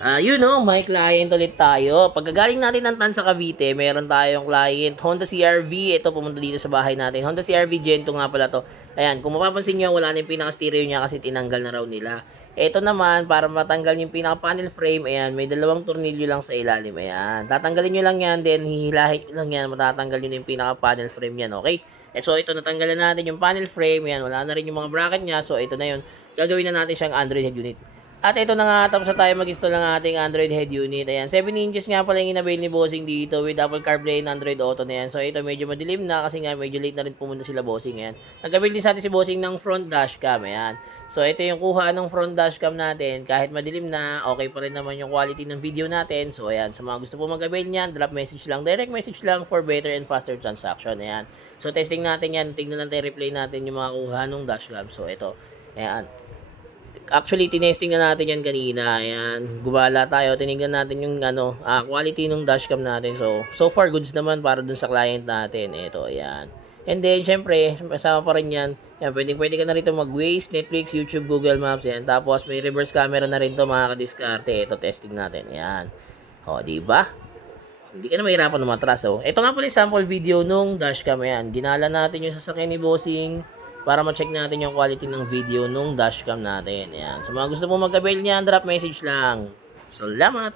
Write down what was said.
May client ulit tayo. Pagkagaling natin ng Tansa Cavite, meron tayong client, Honda CR-V. Ito, pumunta dito sa bahay natin. Honda CR-V Gen 2 nga pala to. Ayan, kung mapapansin nyo, wala na yung pinaka-stereo niya kasi tinanggal na raw nila. Ito naman, para matanggal yung pinaka-panel frame, ayan, may dalawang tornilyo lang sa ilalim. Ayan, tatanggalin nyo lang yan, then hihilahin nyo lang yan, matatanggal nyo na yung pinaka-panel frame yan, okay? So, ito, natanggalan natin yung panel frame. Ayan, wala na rin yung mga bracket niya. So, ito na yun. Gagawin na natin siyang Android head unit. At ito na nga, tapos na tayo mag-install ng ating Android head unit. Ayan, 7 inches nga pala yung in-avail ni Bossing dito with Apple CarPlay and Android Auto na yan. So, ito medyo madilim na kasi nga medyo late na rin pumunta sila Bossing. Ayan, nag-avail din sa atin si Bossing ng front dashcam. Ayan, so ito yung kuha ng front dashcam natin. Kahit madilim na, okay pa rin naman yung quality ng video natin. So, ayan, sa mga gusto po mag-avail niyan, drop message lang, direct message lang for better and faster transaction. Ayan, so testing natin yan. Tingnan natin, replay natin yung mga kuha ng dashcam. So, ito, ayan. Actually, tinesting na natin yan kanina. Ayan, gumala tayo. Tinignan natin yung quality ng dashcam natin. So far goods naman para dun sa client natin. Ito, ayan. And then, syempre, kasama pa rin yan. Ayan, pwede ka na rito mag-Waze, Netflix, YouTube, Google Maps. Ayan. Tapos, may reverse camera na rin to mga kadiskarte. Ito, testing natin. Ayan. O, diba? Hindi ka na mahirapan umatras. Ito nga pala yung sample video nung dashcam. Ayan, ginala natin yung sasakyan ni Bossing para ma-check natin yung quality ng video nung dashcam natin. Ayan. Sa mga gusto mo mag-avail niyan, drop message lang. Salamat!